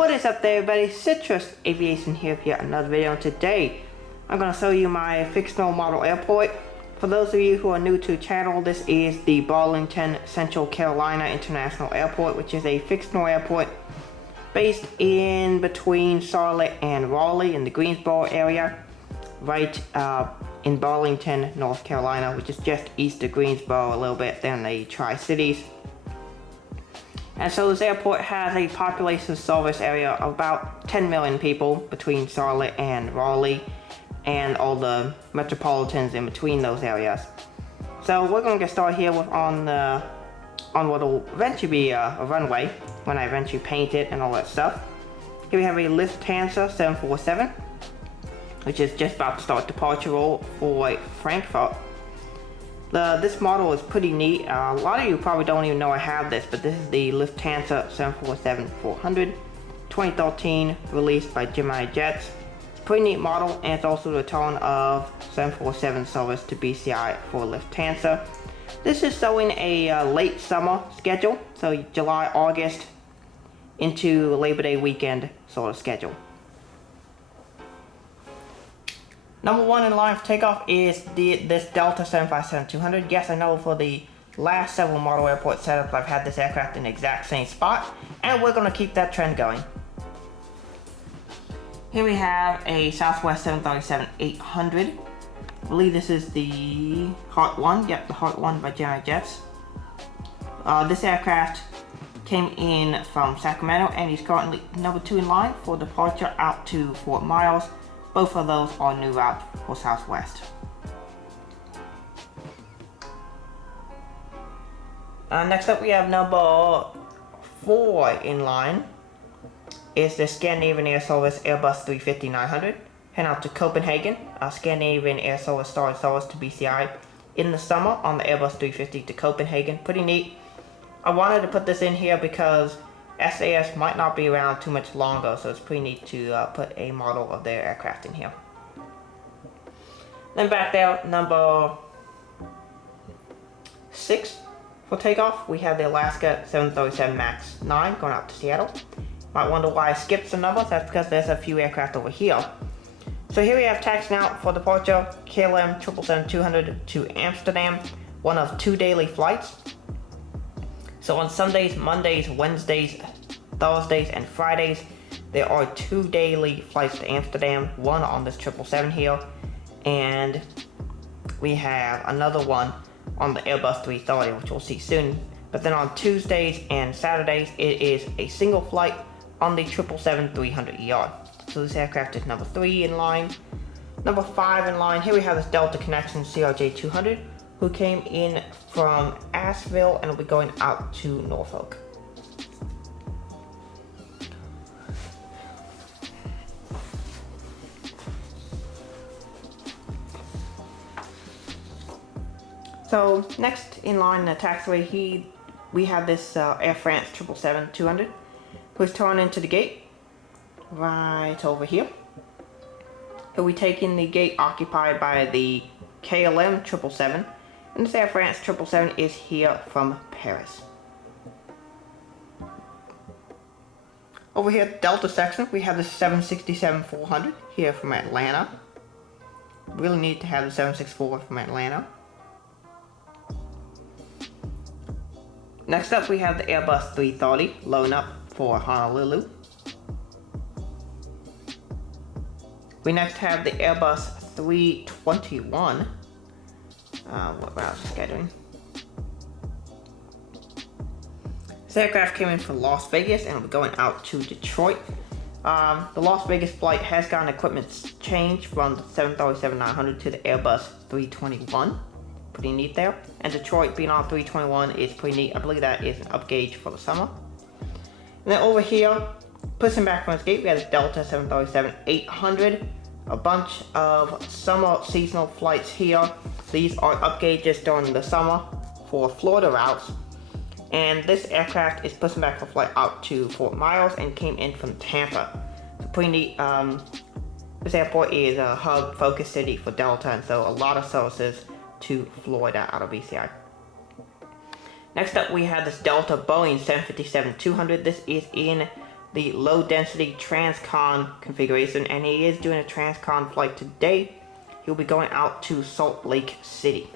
What is up there, everybody? Citrus Aviation here with yet another video. And today I'm going to show you my fictional model airport. For those of you who are new to the channel, this is the Burlington, Central Carolina International Airport, which is a fictional airport based in between Charlotte and Raleigh in the Greensboro area, right in Burlington, North Carolina, which is just east of Greensboro, a little bit down the Tri-Cities. And so this airport has a population service area of about 10 million people between Charlotte and Raleigh and all the metropolitans in between those areas. So we're going to get started here with on what will eventually be a runway when I eventually paint it and all that stuff. Here we have a Lufthansa 747, which is just about to start departure roll for Frankfurt. This model is pretty neat. A lot of you probably don't even know I have this, but this is the Lufthansa 747-400, 2013, released by Gemini Jets. It's a pretty neat model, and it's also the return of 747 service to BCI for Lufthansa. This is showing a late summer schedule, so July, August into Labor Day weekend sort of schedule. Number one in line for takeoff is this Delta 757-200. Yes, I know for the last several model airport setups I've had this aircraft in the exact same spot, and we're going to keep that trend going. Here we have a Southwest 737-800. I believe this is the Heart 1. Yep, the Heart 1 by Gemini Jets. This aircraft came in from Sacramento, and he's currently number 2 in line for departure out to Fort Myers. Both of those are new route for Southwest. Next up we have number 4 in line is the Scandinavian Air Service Airbus 350-900. Heading out to Copenhagen. Scandinavian Air Service started service to BCI in the summer on the Airbus 350 to Copenhagen. Pretty neat. I wanted to put this in here because SAS might not be around too much longer, so it's pretty neat to put a model of their aircraft in here. Then back there, number 6 for takeoff, we have the Alaska 737 MAX 9 going out to Seattle. Might wonder why I skipped some numbers. That's because there's a few aircraft over here. So here we have taxiing out for departure, KLM 777-200 to Amsterdam, one of 2 daily flights. So on Sundays, Mondays, Wednesdays, Thursdays, and Fridays, there are 2 daily flights to Amsterdam, one on this 777 here, and we have another one on the Airbus 330, which we'll see soon. But then on Tuesdays and Saturdays, it is a single flight on the 777-300ER. So this aircraft is number 3 in line. Number 5 in line, here we have this Delta Connection CRJ-200, who came in from Asheville and will be going out to Norfolk. So next in line in the taxiway, we have this Air France 777-200, who's turned into the gate right over here. He'll be taking the gate occupied by the KLM 777. And this Air France 777 is here from Paris. Over here at the Delta section, we have the 767-400 here from Atlanta. Really need to have the 764 from Atlanta. Next up, we have the Airbus 330 loading up for Honolulu. We next have the Airbus 321. What route is scheduling? This aircraft came in from Las Vegas and will be going out to Detroit. The Las Vegas flight has gotten equipment change from the 737-900 to the Airbus 321. Pretty neat there. And Detroit being on 321 is pretty neat. I believe that is an upgauge for the summer. And then over here, pushing back from its gate, we have the Delta 737-800. A bunch of summer seasonal flights here. These are upgauges during the summer for Florida routes. And this aircraft is pushing back for flight out to Fort Myers and came in from Tampa. So pretty neat. This airport is a hub focus city for Delta, and so a lot of services to Florida out of BCI. Next up we have this Delta Boeing 757-200. This is in the low density transcon configuration, and he is doing a transcon flight today. He'll be going out to Salt Lake City.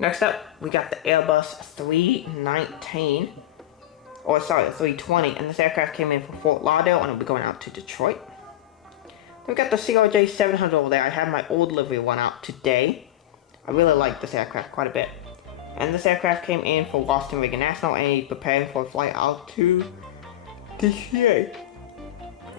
Next up, we got the Airbus 320, and this aircraft came in from Fort Lauderdale and will be going out to Detroit. Then we got the CRJ 700 over there. I had my old livery one out today. I really like this aircraft quite a bit. And this aircraft came in for Boston International, and he's preparing for a flight out to BCI.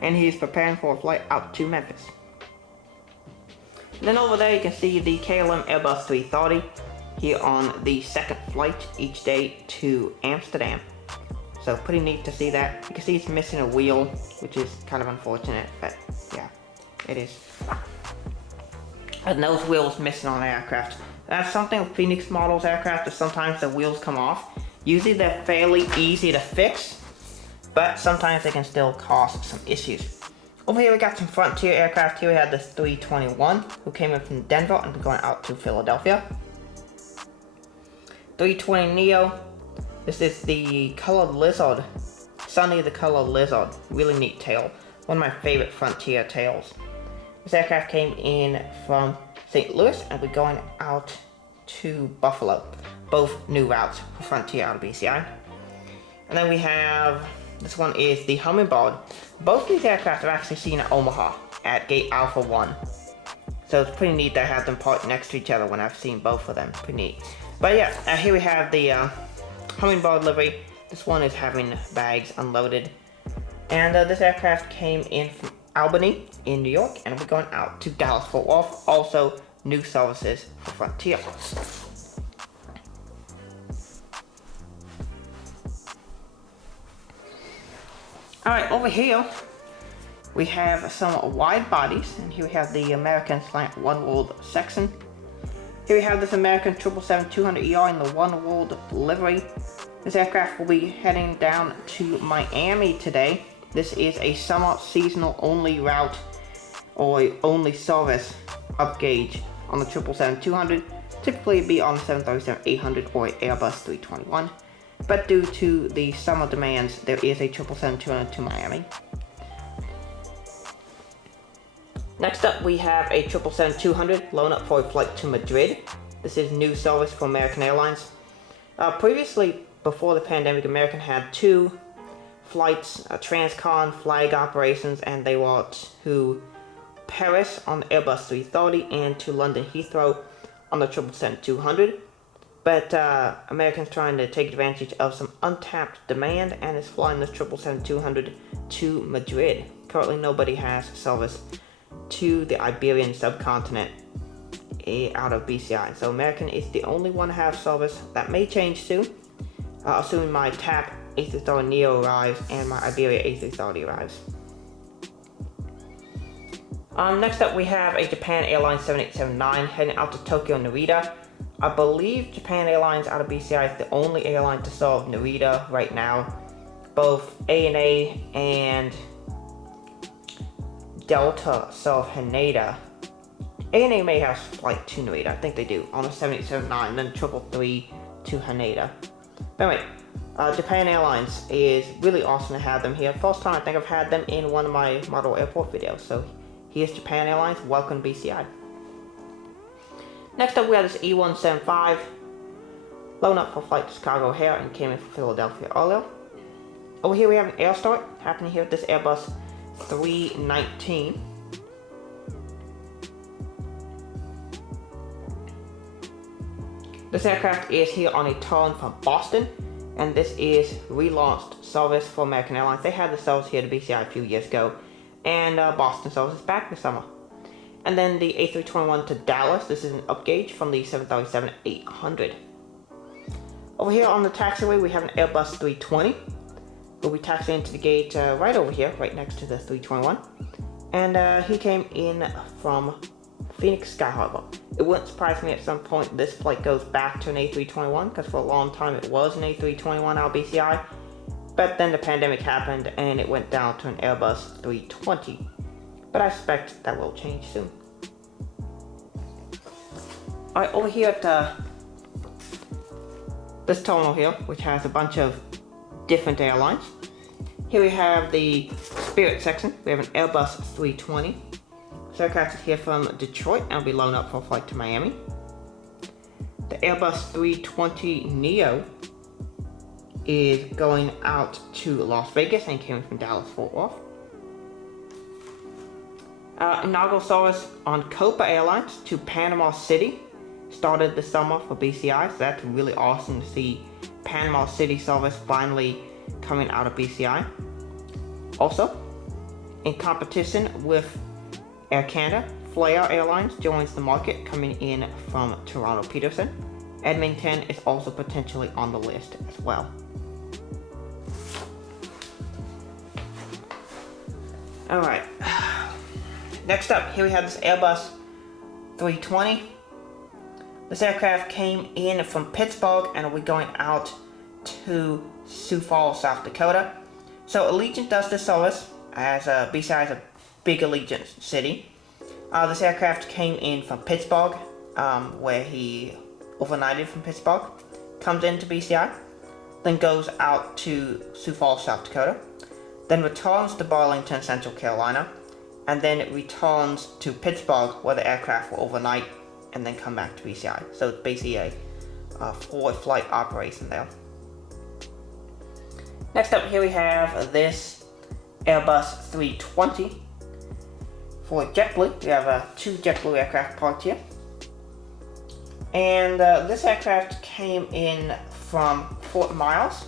And he's preparing for a flight out to Memphis. And then over there you can see the KLM Airbus 330 here on the second flight each day to Amsterdam. So pretty neat to see that. You can see it's missing a wheel, which is kind of unfortunate, but yeah, it is. And those wheels missing on the aircraft. That's something with Phoenix models aircraft, that sometimes the wheels come off. Usually they're fairly easy to fix, but sometimes they can still cause some issues. Over here we got some Frontier aircraft. Here we have this 321 who came in from Denver and be going out to Philadelphia. 320neo. This is the colored lizard. Sunny the colored lizard. Really neat tail. One of my favorite Frontier tails. This aircraft came in from St. Louis and we're going out to Buffalo. Both new routes for Frontier out of BCI. And then we have, this one is the Hummingbird. Both of these aircraft are actually seen at Omaha at Gate Alpha 1. So it's pretty neat that I have them parked next to each other when I've seen both of them. Pretty neat. But yeah, here we have the Hummingbird livery. This one is having bags unloaded. And this aircraft came in from Albany in New York, and we're going out to Dallas-Fort Worth. Also, new services for Frontier. Alright, over here we have some wide bodies, and here we have the American Slant One World section. Here we have this American 777-200ER in the One World livery. This aircraft will be heading down to Miami today. This is a summer seasonal only route or only service up gauge on the 777-200. Typically it'd be on the 737-800 or Airbus 321. But due to the summer demands, there is a 777-200 to Miami. Next up we have a 777-200 loaned up for a flight to Madrid. This is new service for American Airlines. Previously, before the pandemic, American had two flights, transcon flag operations, and they were to Paris on the Airbus 330 and to London Heathrow on the 777-200. But American's trying to take advantage of some untapped demand and is flying this 777-200 to Madrid. Currently nobody has service to the Iberian subcontinent out of BCI. So American is the only one to have service. That may change soon, assuming my TAP A330neo arrives and my Iberia A330 arrives. Next up we have a Japan Airlines 7879 heading out to Tokyo Narita. I believe Japan Airlines out of BCI is the only airline to serve Narita right now. Both ANA and Delta serve Haneda. ANA may have flight to Narita, I think they do, on the 7879, then 333 to Haneda. But anyway, Japan Airlines is really awesome to have them here. First time I think I've had them in one of my model airport videos. So here's Japan Airlines, welcome BCI. Next up we have this E175, loaned up for flight to Chicago O'Hare and came in from Philadelphia earlier. Over here we have an air start happening here with this Airbus 319. This aircraft is here on a turn from Boston, and this is relaunched service for American Airlines. They had the service here to BCI a few years ago, and Boston service is back this summer. And then the A321 to Dallas. This is an upgauge from the 737-800. Over here on the taxiway, we have an Airbus 320. We'll be taxiing into the gate right over here, right next to the 321. And he came in from Phoenix Sky Harbor. It wouldn't surprise me at some point this flight goes back to an A321, because for a long time it was an A321 out of BCI. But then the pandemic happened and it went down to an Airbus 320. But I suspect that will change soon. Alright, over here at this terminal here, which has a bunch of different airlines. Here we have the Spirit section. We have an Airbus 320. This aircraft is here from Detroit and will be loaned up for a flight to Miami. The Airbus 320 Neo is going out to Las Vegas and came from Dallas-Fort Worth. Inaugural service on Copa Airlines to Panama City started this summer for BCI, so that's really awesome to see Panama City service finally coming out of BCI. Also, in competition with Air Canada, Flair Airlines joins the market, coming in from Toronto Peterson. Edmonton is also potentially on the list as well. Alright, next up, here we have this Airbus 320. This aircraft came in from Pittsburgh and will be going out to Sioux Falls, South Dakota. So Allegiant does this service, as BCI is a big Allegiant city. This aircraft came in from Pittsburgh, where he overnighted from Pittsburgh, comes into BCI, then goes out to Sioux Falls, South Dakota, then returns to Burlington, Central Carolina, and then it returns to Pittsburgh, where the aircraft will overnight and then come back to BCI. So it's basically a forward flight operation there. Next up, here we have this Airbus 320. For JetBlue, we have 2 JetBlue aircraft parked here. And this aircraft came in from Fort Myers,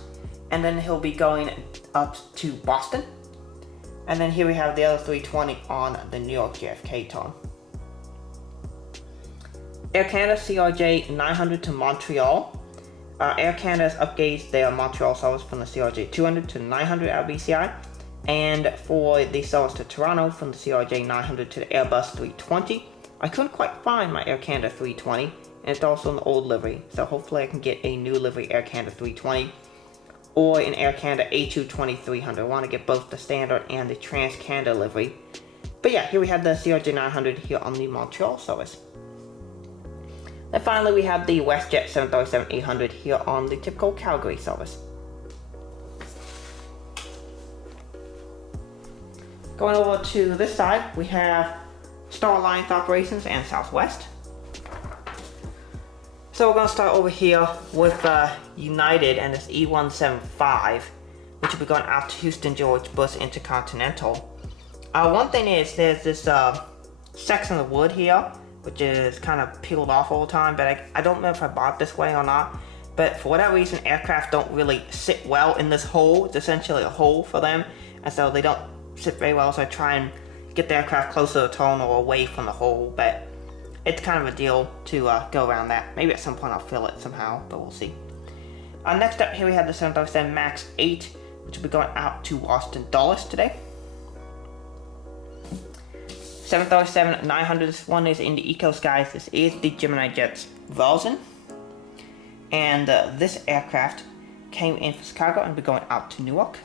and then he'll be going up to Boston. And then here we have the other 320 on the New York JFK turn. Air Canada CRJ 900 to Montreal. Air Canada has upgauged their Montreal service from the CRJ 200 to 900 at BCI. And for the service to Toronto from the CRJ 900 to the Airbus 320. I couldn't quite find my Air Canada 320, and it's also an old livery. So hopefully I can get a new livery Air Canada 320 or an Air Canada A220-300. I want to get both the standard and the Trans-Canada livery. But yeah, here we have the CRJ 900 here on the Montreal service. Then finally we have the WestJet 737-800 here on the typical Calgary service. Going over to this side, we have Star Alliance operations and Southwest. So we're going to start over here with United and this E175, which will be going out to Houston George Bush Intercontinental. One thing is, there's this section of wood here, which is kind of peeled off all the time, but I don't know if I bought this way or not. But for whatever reason, aircraft don't really sit well in this hole. It's essentially a hole for them, and so they don't sit very well. So I try and get the aircraft closer to the turn or away from the hole, but it's kind of a deal to go around that. Maybe at some point I'll fill it somehow, but we'll see. Next up here we have the 737 MAX 8, which will be going out to Austin Dulles today. 737-900, this one is in the Eco Skies. This is the Gemini Jet's version. And this aircraft came in from Chicago and will be going out to Newark.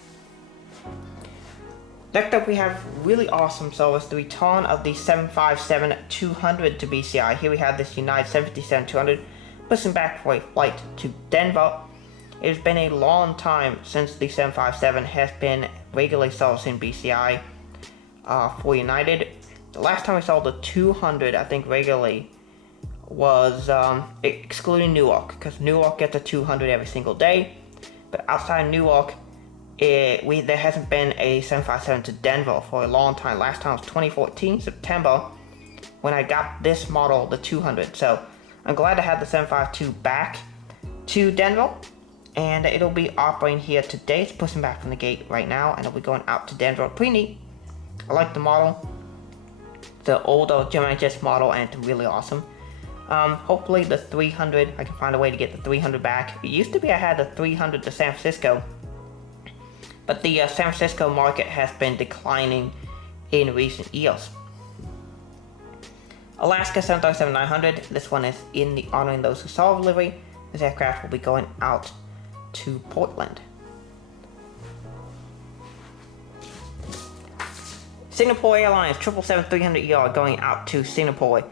Next up we have really awesome service, the return of the 757-200 to BCI. Here we have this United 757-200 pushing back for a flight to Denver. It has been a long time since the 757 has been regularly servicing BCI for United. The last time we saw the 200, I think regularly, was excluding Newark, because Newark gets a 200 every single day. But outside Newark, there hasn't been a 757 to Denver for a long time. Last time was 2014, September, when I got this model, the 200. So I'm glad to have the 752 back to Denver, and it'll be operating here today. It's pushing back from the gate right now, and it'll be going out to Denver. Pretty neat. I like the model. The older Gemini Jets model, and it's really awesome. Hopefully the 300, I can find a way to get the 300 back. It used to be I had the 300 to San Francisco, but the San Francisco market has been declining in recent years. Alaska 737-900, this one is in the Honoring Those Who Serve livery. This aircraft will be going out to Portland. Singapore Airlines 777-300ER going out to Singapore.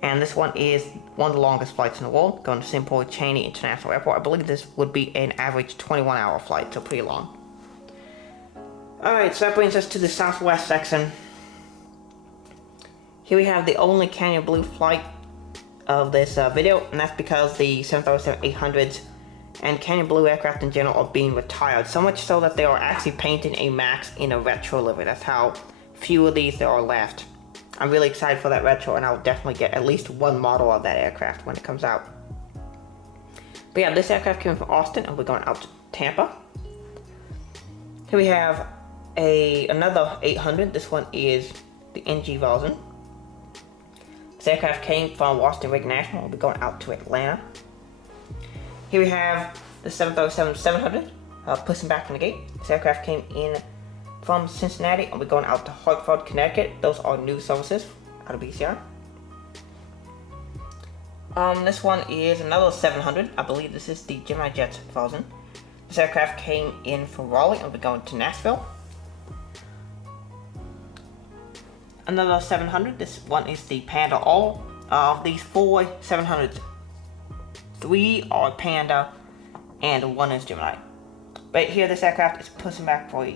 And this one is one of the longest flights in the world, going to St. Paul Cheney International Airport. I believe this would be an average 21-hour flight, so pretty long. Alright, so that brings us to the southwest section. Here we have the only Canyon Blue flight of this video, and that's because the 737-800s and Canyon Blue aircraft in general are being retired. So much so that they are actually painting a MAX in a retro livery. That's how few of these there are left. I'm really excited for that retro, and I'll definitely get at least one model of that aircraft when it comes out. But yeah, this aircraft came from Austin, and we're going out to Tampa. Here we have another 800. This one is the NG version. This aircraft came from Washington Reagan National. We'll be going out to Atlanta. Here we have the 737-700, pushing back from the gate. This aircraft came in from Cincinnati, and we're going out to Hartford, Connecticut. Those are new services out of BCI. This one is another 700. I believe this is the Gemini Jet version. This aircraft came in from Raleigh, and we're going to Nashville. Another 700. This one is the Panda. All of these 4 700s, 3 are Panda, and 1 is Gemini. But here, this aircraft is pushing back for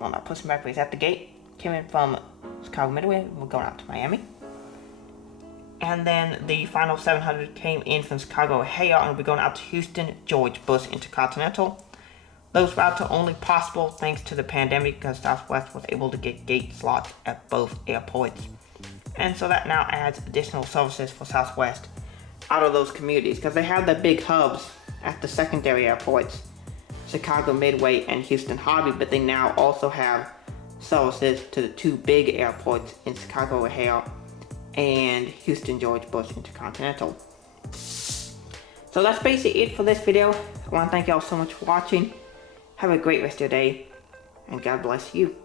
not pushing back, but he's at the gate. Came in from Chicago Midway. We're going out to Miami. And then the final 700 came in from Chicago O'Hare, and we're going out to Houston George Bush Intercontinental. Those routes are only possible thanks to the pandemic because Southwest was able to get gate slots at both airports. And so that now adds additional services for Southwest out of those communities, because they have the big hubs at the secondary airports, Chicago Midway and Houston Hobby, but they now also have services to the 2 big airports in Chicago O'Hare and Houston George Bush Intercontinental. So that's basically it for this video. I want to thank y'all so much for watching. Have a great rest of your day, and God bless you.